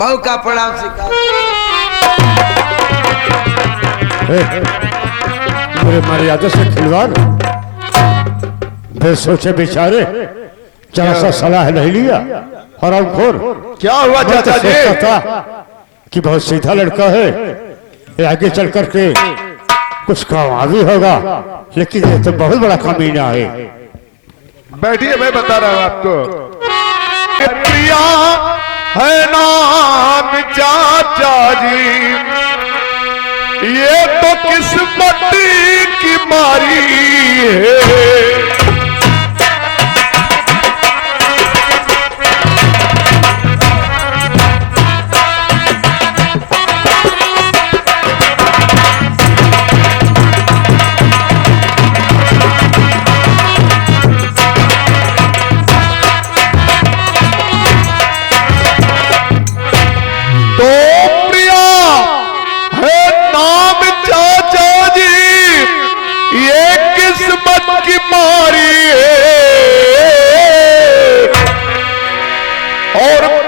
पाऊ का पड़ाव सिखा। मेरे मर्यादा से खिलवाड़, फिर सोचे बेचारे जरा सा सलाह नहीं लिया। हरामखोर, क्या हुआ चाचा जी? था कि बहुत सीधा लड़का है, ये आगे चल करके कुछ कामयाबी होगा, लेकिन ये तो बहुत बड़ा कमीना है। बैठिए, मैं बता रहा हूं आपको। प्रिया है नाम चाचा जी, ये तो किस्मत की मारी है।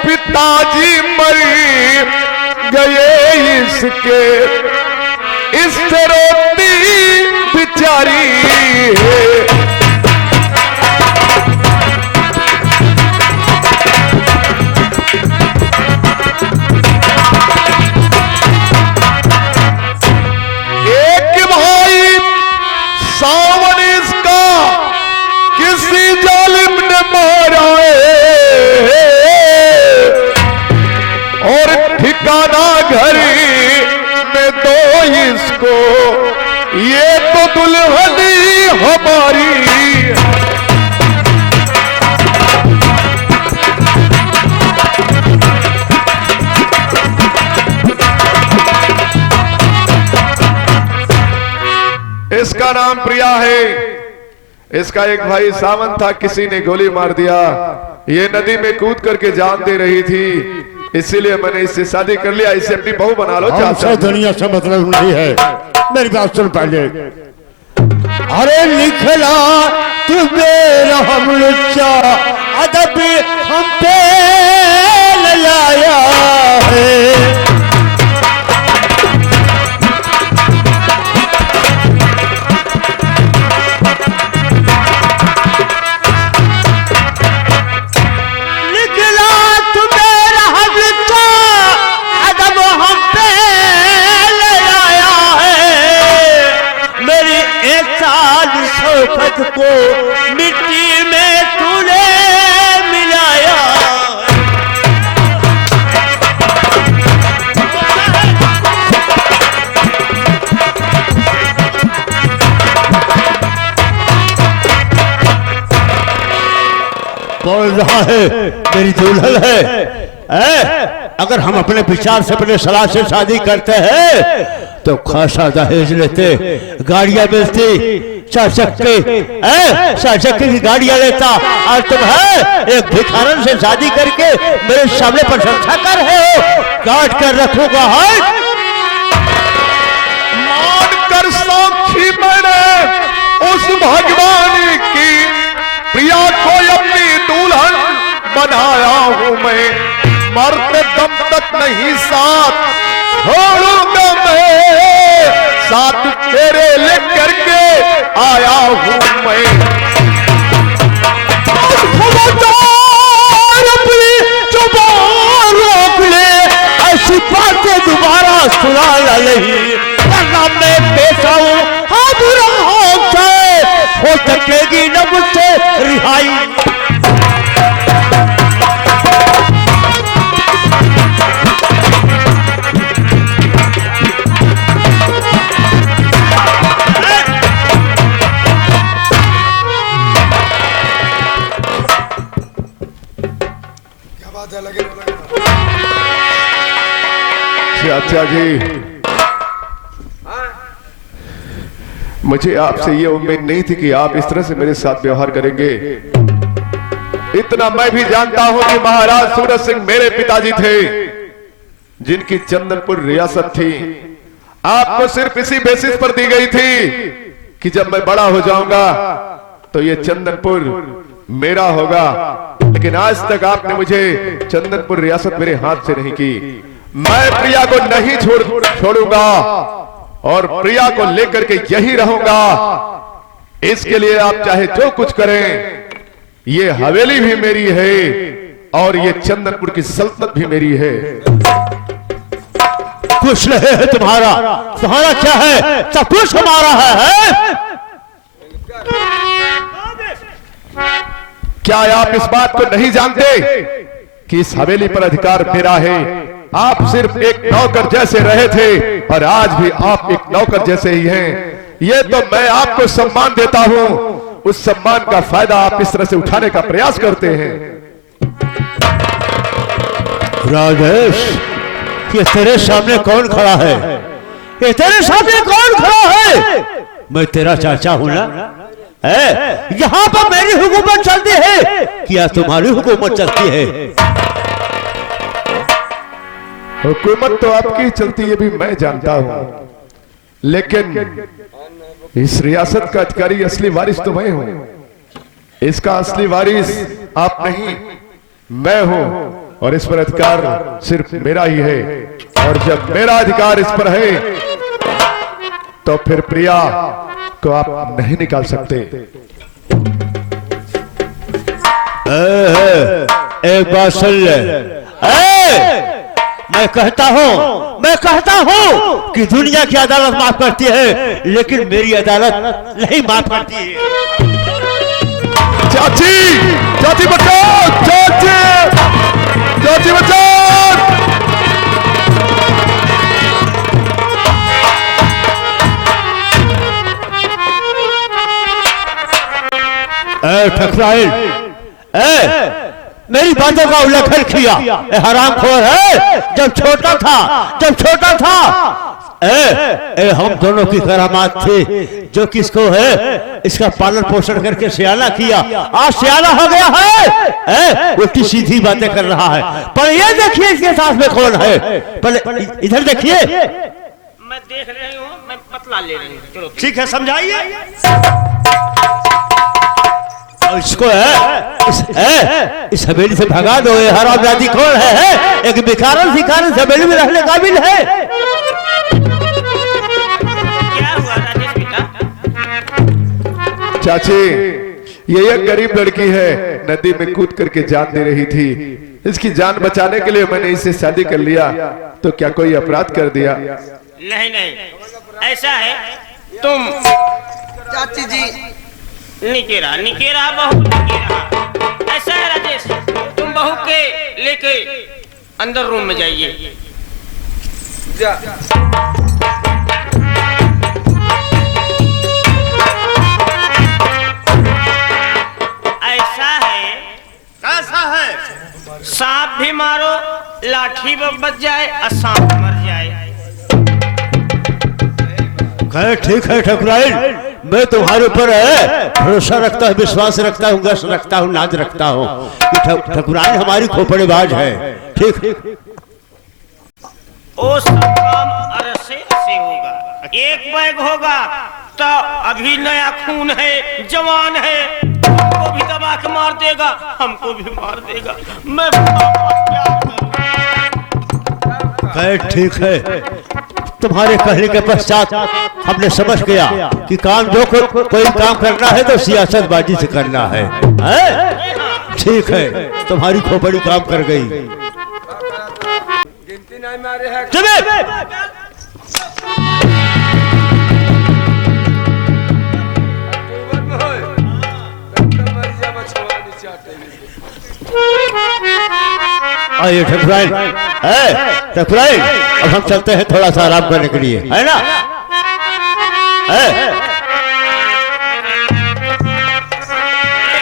पिताजी मरी गए इसके, इससे रोती बिचारी है। एक भाई सावन इसका किसी जालिम ने मारा है, और ठिकाना घर में दो इसको, ये तो दुल्हनी हमारी। इसका नाम प्रिया है। इसका एक भाई सावन था, किसी ने गोली मार दिया। ये नदी में कूद करके जान दे रही थी, इसीलिए मैंने इससे शादी कर लिया। इसे अपनी बहू बना लो चाचा। दुनिया से मतलब नहीं है, मेरी बात सुन पहले। अरे लिखला तुम्हें हम लुच्चा अदब हम पे लाया है। को मिट्टी में तूने मिलाया, बोल रहा है मेरी दुल्हन है। अगर हम अपने विचार से, अपने सलाह से शादी करते हैं तो खासा दहेज लेते, गाड़ियां मिलती, 4 चक्के की गाड़ियां लेता, और तुम है एक भिखारन से शादी करके मेरे सामने प्रशंसा कर रहे हो। काट कर रखूंगा। मान कर साक्षी मैंने उस भगवान की, प्रिया को अपनी दुल्हन बनाया हूं मैं। मरते दम तक नहीं साथ छोड़ूंगा मैं, साथ तेरे लेकर के आया हूं मैं। अपनी जुबान रोक ले, ऐसी बातें दोबारा सुना नहीं, वरना मैं पेशा हूं। हो सकेगी न मुझसे रिहाई। चाचा जी, मुझे आपसे ये उम्मीद नहीं थी कि आप इस तरह से मेरे साथ व्यवहार करेंगे। इतना मैं भी जानता हूं कि महाराज सूरज सिंह मेरे पिताजी थे, जिनकी चंदनपुर रियासत थी। आपको सिर्फ इसी बेसिस पर दी गई थी कि जब मैं बड़ा हो जाऊंगा तो ये चंदनपुर मेरा होगा। लेकिन आज तक आपने मुझे चंदनपुर रियासत मेरे हाथ से नहीं की। मैं प्रिया को नहीं छोड़ूंगा और प्रिया को लेकर के यही रहूंगा। इसके लिए आप चाहे जो कुछ करें, ये हवेली भी मेरी है और ये चंदनपुर की सल्तनत भी मेरी है। कुछ नहीं है तुम्हारा क्या है? सब कुछ हमारा है? क्या आप इस बात को नहीं जानते कि इस हवेली पर अधिकार मेरा है? आप सिर्फ एक नौकर जैसे रहे थे और आज भी आप एक नौकर जैसे ही हैं। ये तो मैं आपको सम्मान देता हूं, उस सम्मान का फायदा आप इस तरह से उठाने का प्रयास करते हैं। राजेश, ये तेरे सामने कौन खड़ा है? ये तेरे सामने कौन खड़ा है? मैं तेरा चाचा हूं ना? यहाँ पर मेरी हुकूमत चलती है, क्या तुम्हारी हुकूमत चलती है? हुकूमत तो आपकी चलती है भी मैं जानता हूं, लेकिन इस रियासत का अधिकारी असली वारिस तो मैं हूं। इसका असली वारिस आप नहीं, मैं हूं और इस पर अधिकार सिर्फ मेरा ही है। और जब मेरा अधिकार इस पर है तो फिर प्रिया को आप नहीं निकाल सकते। एक बात सुन ले, मैं कहता हूं कि दुनिया की अदालत माफ करती है, लेकिन मेरी अदालत नहीं माफ करती है। चाची बचाओ, चाची बचाओ। ठकराइल, मेरी बातों का उल्लंघन किया, हरामखोर है। जब छोटा था हम दोनों की करामात थी, जो किसको है इसका पालन पोषण करके सियाना किया। आज सियाना हो गया है, उल्टी सीधी बातें कर रहा है। पर ये देखिए इसके साथ में कौन है, पहले इधर देखिए। मैं देख रही हूँ, मैं पतला ले रही हूँ। चलो ठीक है, समझाइए। इसको इस हवेली से भगा दो। ये हरामजादी कौन है? एक भिखारन हवेली में रहने काबिल है। क्या हुआ राजेश बेटा? चाची, ये एक गरीब लड़की है, नदी में कूद करके जान दे रही थी। इसकी जान बचाने के लिए मैंने इससे शादी कर लिया, तो क्या कोई अपराध कर दिया? नहीं, ऐसा है, तुम चाची जी निकेरा बहू निकेरा। ऐसा है राजेश, तुम बहू के लेके अंदर रूम में जाइए। ऐसा है, सांप भी मारो, लाठी में बच जाए और सांप मर जाए। ठीक है ठकुराइन, मैं तुम्हारे ऊपर भरोसा रखता हूँ, विश्वास रखता हूँ, गश रखता हूँ, नाज रखता हूँ कि ठकुराइन हमारी खोपड़ेबाज है। ठीक, वो सब काम अरसे से होगा। एक बैग होगा तो अभी नया खून है, जवान है, हमको भी दबा के मार देगा, हमको भी मार देगा। मैं क्या करूं? ठीक है, तुम्हारे कहने के पश्चात हमने समझ गया कि काम जो कोई काम करना है तो सियासतबाजी से करना है। ठीक है, तुम्हारी खोपड़ी काम कर गई। आइए ठकुराइन, अब हम चलते हैं थोड़ा सा आराम करने के लिए, है ना?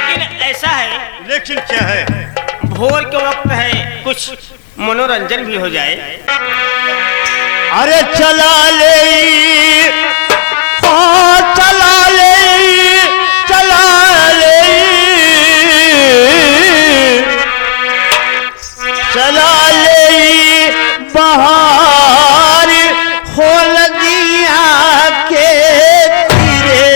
लेकिन ऐसा है, लेकिन क्या है? भोर के वक्त है, कुछ मनोरंजन भी हो जाए। अरे चला ले, चला ले, चला ले, चला ले बाहर हो नदिया के तीरे।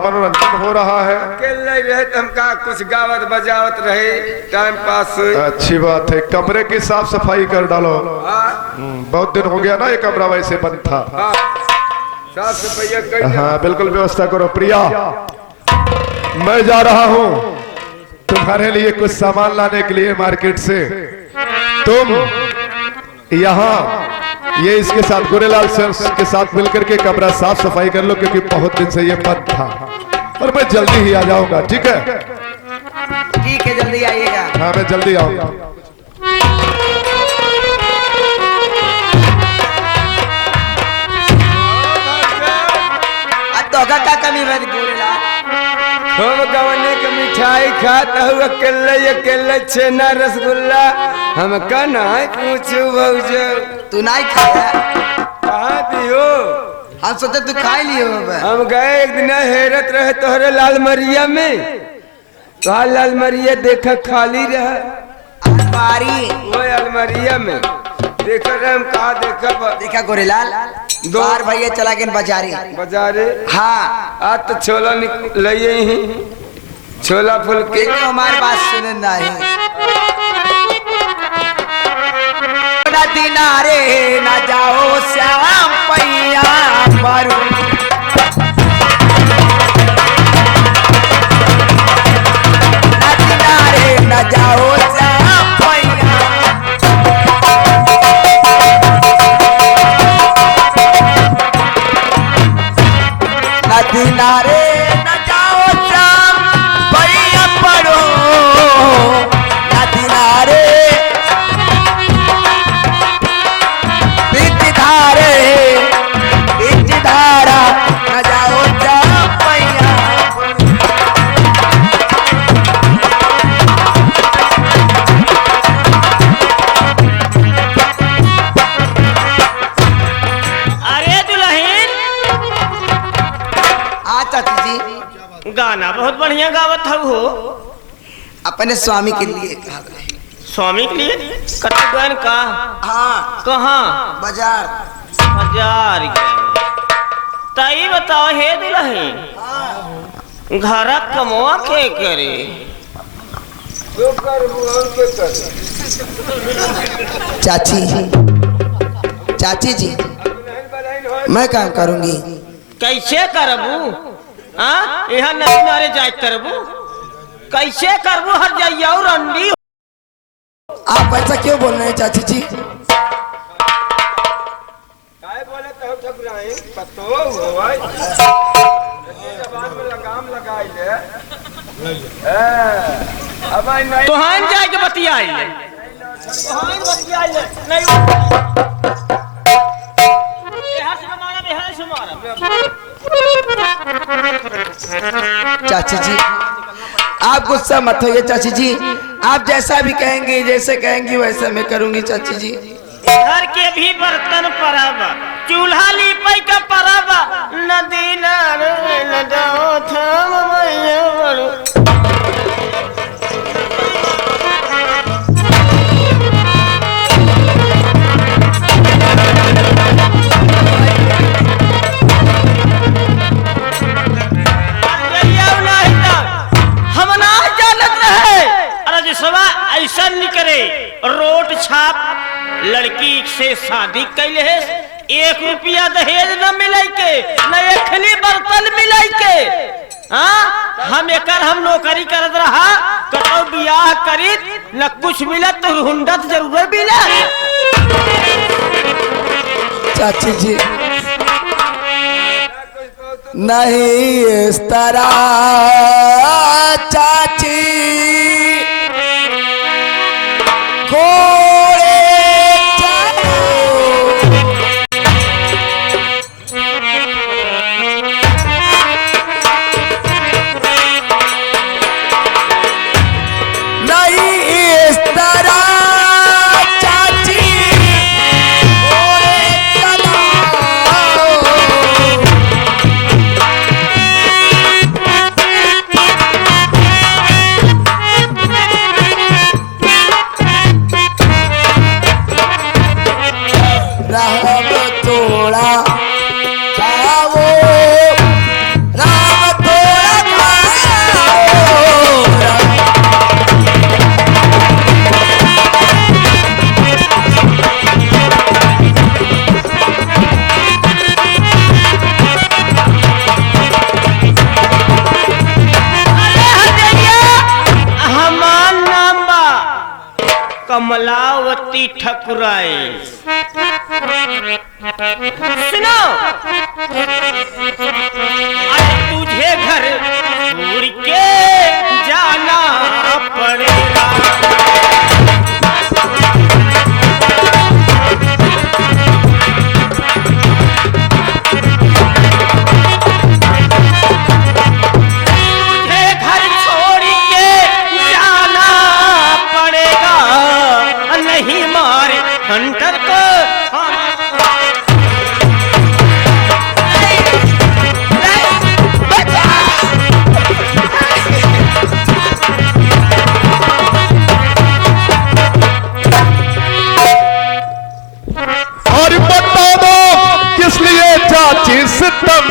मनोरंजन हो रहा है। अकेले रहे तो हम का कुछ गावत बजावत रहे, टाइम पास। अच्छी बात है। कमरे की साफ सफाई कर डालो। हाँ बहुत दिन हो गया ना ये कमरा वैसे बंद था। हाँ, साफ सफाई कर। हाँ बिल्कुल व्यवस्था करो। प्रिया, मैं जा रहा हूँ तुम्हारे लिए कुछ सामान लाने के लिए मार्केट से। तुम यहाँ ये इसके साथ गोरेलाल सर के साथ मिलकर के कमरा साफ सफाई कर लो, क्योंकि बहुत दिन से ये बंद था और मैं जल्दी ही आ जाऊंगा। ठीक है? ठीक है, जल्दी आइएगा। हाँ मैं जल्दी आऊंगा। अब तो का कमी है गोरेला? खूब गवने के मिठाई खाता हुआ, अकेले अकेले छेना रसगुल्ला। हम का नहीं पूछू भौजो, तू नहीं खाया? कहाँ दियो? हम सोचे तू खा लियो। हम गए एक दिन, हैरत रहे तोहरे लाल मरिया में। तो लाल मरिया देखा खाली रहा, अलमारी वो अलमरिया में देखा रहे। हम कहा देखा गोरेलाल बार भैया चला गए बाजारी बाजारे। हाँ आज तो छोला लिए ही, छोला फुलके। देखो हमारी बात सुने नहीं। दिनारे न जाओ श्याम पैया मरू, दिनारे न जाओ श्याम पैया। दिनारे न जाओ श्याम पैया पड़ो, दिनारे धारा न जाओ श्याम पैया। अरे दुल्हन, चाची जी गाना बहुत बढ़िया गावत हो। अपने स्वामी के लिए कहा। स्वामी के लिए कटगन का? हाँ कहाँ? बाजार। बाजार गए। तई बताओ हे दुल्हन, घर कमवा के करे? चाची चाची जी मैं काम करूंगी। कैसे करबू? यहाँ नदी नारे जाए करबू? कैसे करबू? हर जाइया और अंडी। आप ऐसा क्यों बोल रहे हैं चाची जी? तो हम जाके बतियाई चाची जी आप गुस्सा मत होइए चाची जी, आप जैसा भी कहेंगे जैसे कहेंगी वैसा मैं करूंगी चाची जी। घर के भी बर्तन पराबा, चूल्हा लीपई का पराबा, नदी नारे न जाओ थाम मैया बड़ो। हम ना जानत रहे, अरे जिसवा ऐसा नहीं करे। रोट छाप लड़की से शादी कैले है, 1 रुपया दहेज न मिले के, न एखनी बर्तन मिले के। हम एकर हम नौकरी करत रहा, कतो बियाह करी न कुछ मिलत तो हुंडत जरूर मिला। चाची जी नहीं इस तरह चाची घोड़े चलो। नहीं इस तरह चाची घोड़े चलो। कमलावती ठकुराए। सुनो, आज तुझे घर छोड़ के जाना पड़ेगा। हंटर को और बता दो किस लिए चाची सितम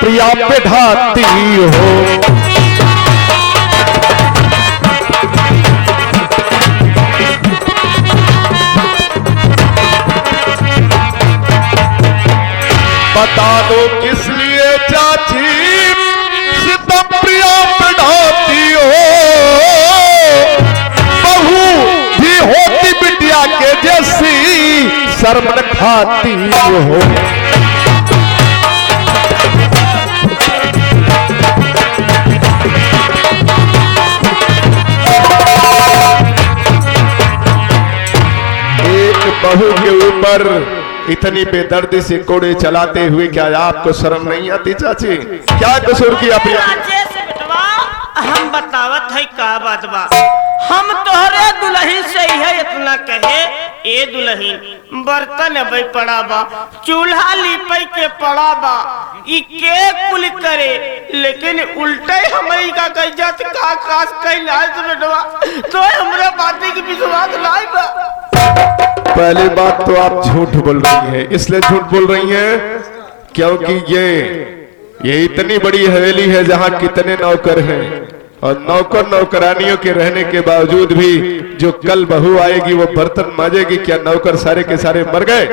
प्रिया पे ढाती हो। बता दो किस लिए चाची सितम प्रिया पे ढाती हो। बहू भी होती बिटिया के जैसी शर्म न खाती हो। एक बहू के ऊपर इतनी बेदर्दी से कोड़े चलाते हुए क्या आपको शर्म नहीं आती चाची? क्या कसूर किया प्रिया? हम बतावत है का बात बा। हम तोहरे दुल्हन से है इतना कहे, ए दुल्हन बर्तन अबे पड़ा बा, चूल्हा लिपई के पड़ा बा, ई के कुल करे, लेकिन उल्टे हमारी का इज्जत का खास कैलाश बेटवा, तो हमरा बातें की विश्वास नहीं बा। पहली बात तो आप झूठ बोल रही हैं, इसलिए झूठ बोल रही हैं क्योंकि ये इतनी बड़ी हवेली है जहाँ कितने नौकर हैं, और नौकर नौकरानियों के रहने के बावजूद भी जो कल बहू आएगी वो बर्तन मांजेगी। क्या नौकर सारे के सारे मर गए?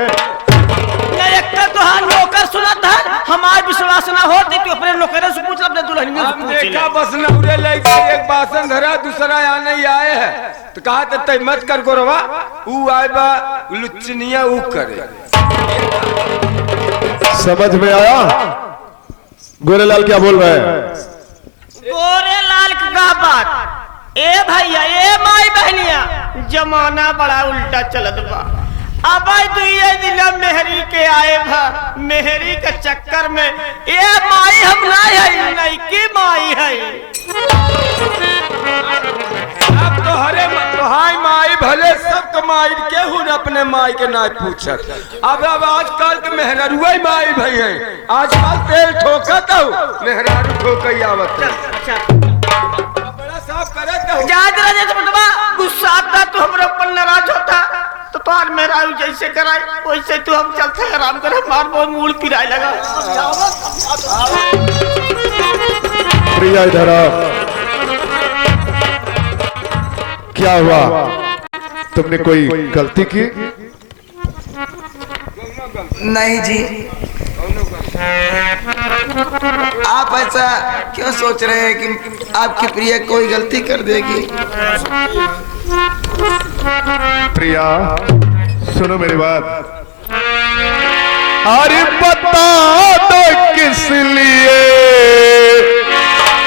नौकर सुना था, हमारा विश्वास ना हो तो अपने नौकर से पूछ, अपने दुल्हन से पूछ। देखा बस नौरे लेके एक बासन धरा, दूसरा आने ही आए है तो कहा तय मत कर गोरवा, ऊ आए बा लुचनिया ऊ करे। समझ में आया? गोरेलाल क्या बोल रहे हैं? गोरेलाल का बात ए भैया, ए माई बहनिया, जमाना बड़ा उल्टा चलत बा। अब दुए दिन मेहरी के आए भा, मेहरी के चक्कर में ए माई हम नहीं की माई है। अब तो हरे हाय माई भले सब कमाई के हुन अपने माई के ना पूछत। अब आजकल के मेहरारुआ माई भाई है, आजकल तेल ठोकत हो, मेहरारू ठोकई आवत। बड़ा साफ करत हो। याद रहे तो बटवा, गुस्सा आता तो हमरे ऊपर नाराज होता तो तोर मेहरारू जैसे कराए वैसे तू हम चलते आराम करे, मार बहुत मूड पिराए लगा। प्रिया इधर आओ। क्या हुआ? तुमने कोई गलती की? नहीं जी, आप ऐसा क्यों सोच रहे हैं कि आपकी प्रिया कोई गलती कर देगी? प्रिया सुनो मेरी बात। अरे बता दो किस लिए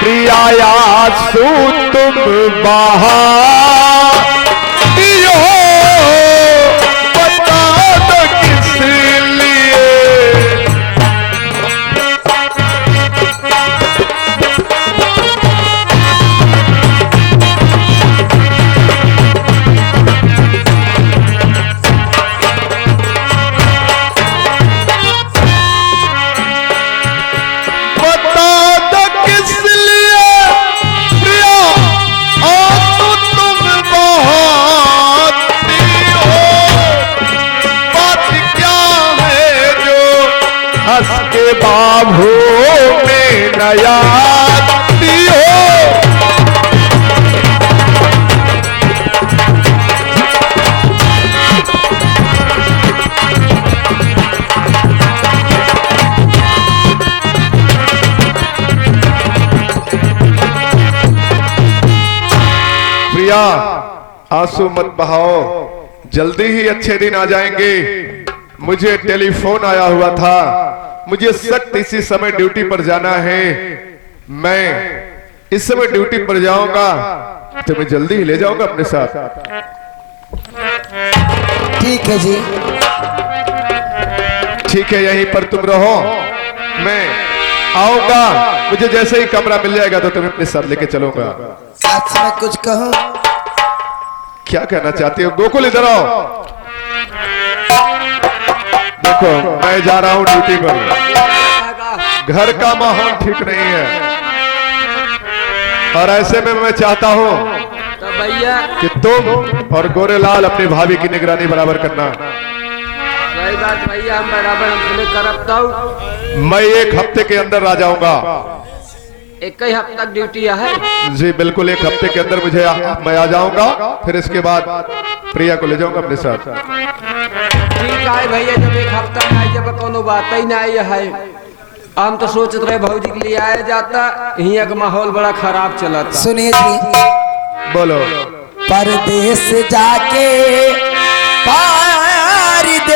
प्रिया आंसू तुम बहा दियो, बता दो किस लिए। बाबू में नया दियो, प्रिया आंसू मत बहाओ। जल्दी ही अच्छे दिन आ जाएंगे। मुझे टेलीफोन आया हुआ था, मुझे सख्त इसी समय ड्यूटी पर जाना है। मैं इस समय ड्यूटी पर जाऊंगा तो मैं जल्दी ही ले जाऊंगा अपने साथ। ठीक है जी। ठीक है, यहीं पर तुम रहो, मैं आऊंगा। मुझे जैसे ही कमरा मिल जाएगा तो तुम्हें अपने साथ लेके चलूंगा। साथ में कुछ कहूं? क्या कहना चाहती हो? गोकुल इधर आओ। देखो मैं जा रहा हूं ड्यूटी पर, घर का माहौल ठीक नहीं है और ऐसे में मैं चाहता हूं तो भैया कि तुम और गोरेलाल अपनी भाभी की निगरानी बराबर करना। सही बात भैया, हम बराबर हम तुम्हें करता हूँ। मैं 1 हफ्ते के अंदर आ जाऊंगा। एक ही हफ्ते तक ड्यूटी है? जी बिल्कुल, 1 हफ्ते के अंदर मैं आ जाऊंगा। फिर इसके बाद प्रिया को ले जाऊंगा अपने साथ। ठीक है भैया, जब 1 हफ्ता में आई जब कोनो बात ही नहीं है। हम तो सोच रहे भौजी के लिए आया जाता, यहाँ का माहौल बड़ा खराब चला था। सुनिए जी, बोलो। परदेश जाके पारदेसिया